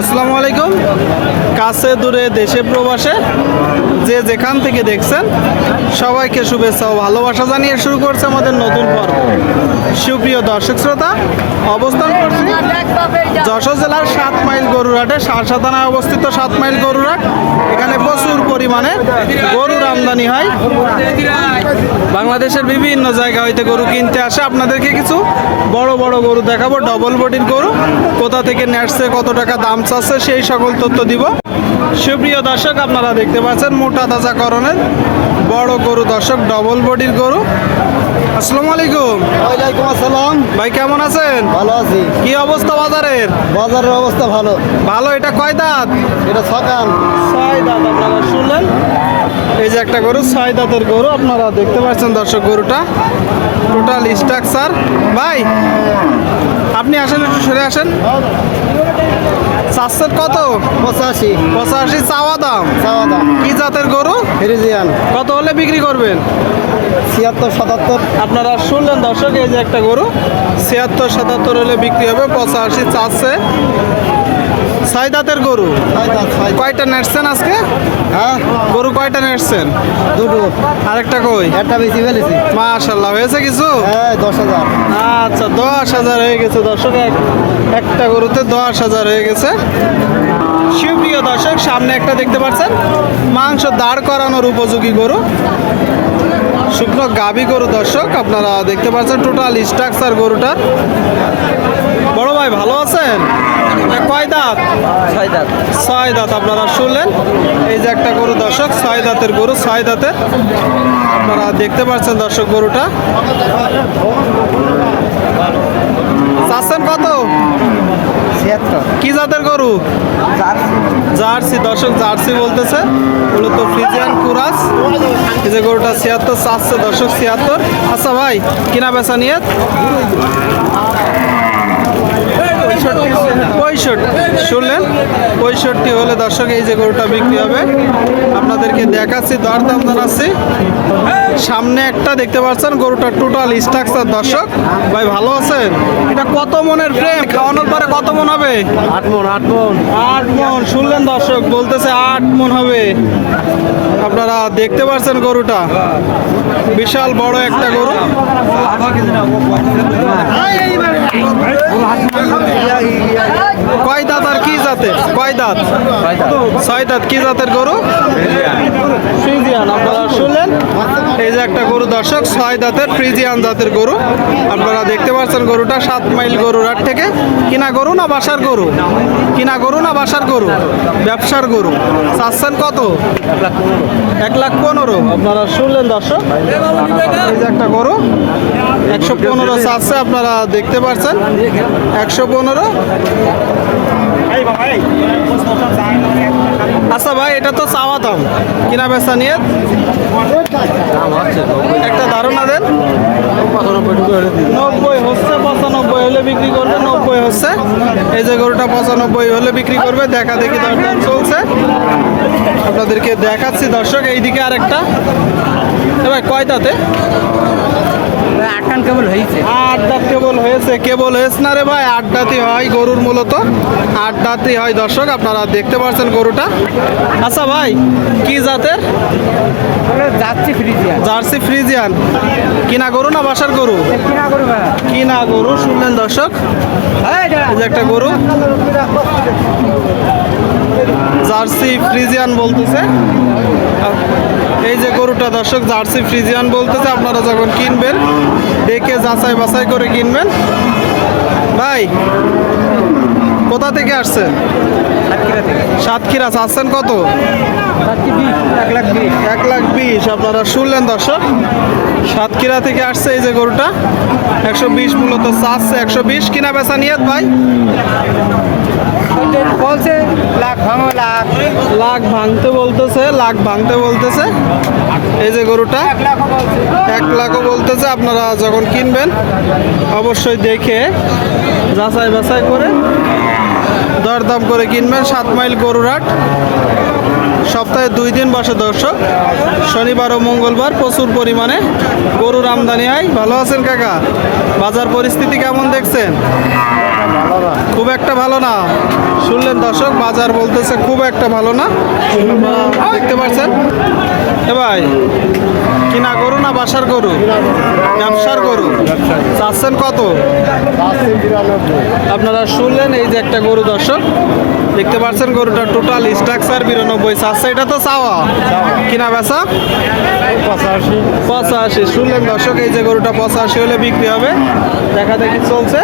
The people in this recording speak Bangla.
আসসালামু আলাইকুম। কাছে দূরে দেশে প্রবাসে যে যেখান থেকে দেখছেন, সবাইকে শুভেচ্ছা ও ভালোবাসা জানিয়ে শুরু করছে আমাদের নতুন পর্ব। সুপ্রিয় দর্শক শ্রোতা, অবস্থান করছি যশোর জেলার সাত মাইল গরুরাটে সারসা থানায় অবস্থিত সাত মাইল গরুরাট এখানে প্রচুর পরিমাণে গরুর আমদানি হয়। বাংলাদেশের বিভিন্ন জায়গা হইতে গরু কিনতে আসে। আপনাদেরকে কিছু বড় বড় গরু দেখাবো। ডবল বডির গরু। কোথা থেকে নেটছে, কত টাকা দাম চাচ্ছে, সেই সকল তথ্য দিব। সুপ্রিয় দর্শক, আপনারা দেখতে পাচ্ছেন মোটা তাজা করণের বড় গরু দর্শক ডবল বডির গরু। আসসালামু আলাইকুম। ওয়ালাইকুম আসসালাম। ভাই কেমন আছেন? ভালো আছি। কি অবস্থা বাজারের? বাজারের অবস্থা ভালো। ভালো এটা কয় দাঁত? এটা সকাল। ছয় দাঁত আপনারা শুনলেন। এই যে একটা গরু ছয় দাঁতের গরু আপনারা দেখতে পাচ্ছেন দর্শক গরুটা। টোটাল স্ট্রাকচার ভাই আপনি আসেন একটু সরে আসেন। চাচ্ছেন কত? পঁচাশি। পঁচাশি চাওয়া দাম। চাওয়া দাম। কি জাতের গরু? ফ্রিজিয়ান। কত হলে বিক্রি করবেন? ছিয়াত্তর সাতাত্তর। আপনারা শুনলেন দর্শক এই যে একটা গরু। ছিয়াত্তর সাতাত্তর হলে বিক্রি হবে পঁচাশি চাচ্ছে। ছয় দাঁতের গরু। কয়টা নেটছেন আজকে? হ্যাঁ? গরু কয়টা নেটছেন দুটো। আরেকটা কই? একটা বেশি ফেলেছি। মাশাল্লাহ হয়েছে কিছু? হ্যাঁ দশ হাজার। আচ্ছা দশ হাজার হয়ে গেছে দর্শক এক- একটা গরুতে দশ হাজার হয়ে গেছে। সুপ্রিয় দর্শক সামনে একটা দেখতে পাচ্ছেন? মাংস দাঁড় করানোর উপযোগী গরু। শুকনো গাভী গরু দর্শক আপনারা দেখতে পাচ্ছেন টোটাল স্ট্রাকচার গরুটার। বড় ভাই ভালো আছেন? কয় দাঁত? ছয় দাঁত। ছয় দাঁত আপনারা শুনলেন? এই যে একটা গরু দর্শক ছয় দাঁতের গরু ছয় দাঁতের আপনারা দেখতে পাচ্ছেন দর্শক গরুটা। চাচ্ছেন কত? ছিয়াত্তর। কি জাতের গরু? জার্সি। দর্শক জার্সি বলতেছে। মূলত ফ্রিজিয়ান কুরাস। এই যে গরুটা ছিয়াত্তর চাচ্ছে দর্শক ছিয়াত্তর। আচ্ছা ভাই কিনা বেচা নিয়ে পঁয়ষট্টি। শুনলেন? পঁয়ষট্টি হলে দর্শক এই যে গরুটা বিক্রি হবে। আপনাদেরকে দেখাচ্ছি দর দাম জানাচ্ছি। সামনে একটা দেখতে পাচ্ছেন গরুটা টোটাল স্ট্রাকচার দর্শক। ভাই ভালো আছেন? এটা কত মনের ফ্রেম খাওয়ানোর পরে কত মন হবে? আট মন আট মন। আট মন। শুনলেন দর্শক বলতেছে আট মন হবে। আপনারা দেখতে পাচ্ছেন গরুটা? বিশাল বড় একটা গরু কয় দাঁত আর কি জাতের কয় দাঁত ছয় দাঁত কি জাতের গরু? ফ্রিজিয়ান, আপনারা শুনলেন? এই যে একটা গরু দর্শক ছয় দাঁতের ফ্রিজিয়ান জাতের গরু। আপনারা দেখতে পাচ্ছেন গরুটা সাত মাইল গরুর হাট থেকে। কিনা গরু না বাসার গরু? কিনা গরু না বাসার গরু? ব্যবসার গরু। চাচ্ছেন কত? এক লাখ পনেরো। আপনারা শুনলেন দর্শক? এই যে একটা গরু। একশো পনেরো চাচ্ছে, আপনারা দেখতে পাচ্ছেন। একশো পনেরো আচ্ছা ভাই এটা তো চাওয়া দাম। কিনা বেচা নিয়ে। একটা ধারণা দেন। নব্বই হচ্ছে, পঁচানব্বই হলে বিক্রি করবে, নব্বই হচ্ছে। এই যে গরুটা পঁচানব্বই হলে বিক্রি করবে, দেখা দেখি দরদাম চলছে। আপনাদেরকে দেখাচ্ছি দর্শক, এইদিকে আরেকটা। এবার কয় দাঁতে আটকান কেবল হয়েছে। আট কেবল হয়েছে কেবল হয়েছে না রে ভাই আট হয় গরুর মূলত। আট হয় দর্শক আপনারা দেখতে পাচ্ছেন গরুটা। আচ্ছা ভাই কি জাতের? যাচ্ছি ফ্রিজিয়ান। Jersey Friesian. কিনা গরু না বাসার গরু? কিনা করবে কিনা গরু শুনলেন দর্শক? একটা গরু। জার্সি ফ্রিজিয়ান বলতেছে। এই যে গরুটা দর্শক জার্সি ফ্রিজিয়ান বলতেছে আপনারা যখন কিনবেন দেখে যাচাই বাছাই করে কিনবেন। ভাই কোথা থেকে আসছেন? সাতক্ষীরা চাচ্ছেন কত? এক লাখ বিশ। এক লাখ বিশ আপনারা শুনলেন দর্শক? সাতক্ষীরা থেকে আসছে এই যে গরুটা। একশো বিশ মূলত চাচ্ছে একশো বিশ কিনা বেচা নিয়ে ভাই? বলছে লাখ ভাঙো লাখ। লাখ ভাঙতে বলতেছে লাখ ভাঙতে বলতেছে। এই যে গরুটা এক লাখ লাখও বলতেছে আপনারা যখন কিনবেন অবশ্যই দেখে যাচাই বাছাই করে দরদাম করে কিনবেন। সাত মাইল গরুরহাট সপ্তাহে দুই দিন বসে দর্শক। শনিবার ও মঙ্গলবার প্রচুর পরিমাণে গরুর আমদানি হয়। ভালো আছেন কাকা? বাজার পরিস্থিতি কেমন দেখছেন? খুব একটা ভালো না। শুনলেন দর্শক বাজার বলতেছে খুব একটা ভালো না। দেখতে পাচ্ছেন? এ ভাই কিনা গরু না বাসার গরু? ব্যবসার গরু? চাচ্ছেন কত? আপনারা শুনলেন এই যে একটা গরু দর্শক দেখতে পাচ্ছেন গরুটা টোটাল স্ট্রাকচার বিরানব্বই চাচ্ছে এটা তো চাওয়া। কিনা বেচা? পঁচাশি। শুনলেন দর্শক এই যে গরুটা পঁচাশি হলে বিক্রি হবে। দেখা দেখি চলছে।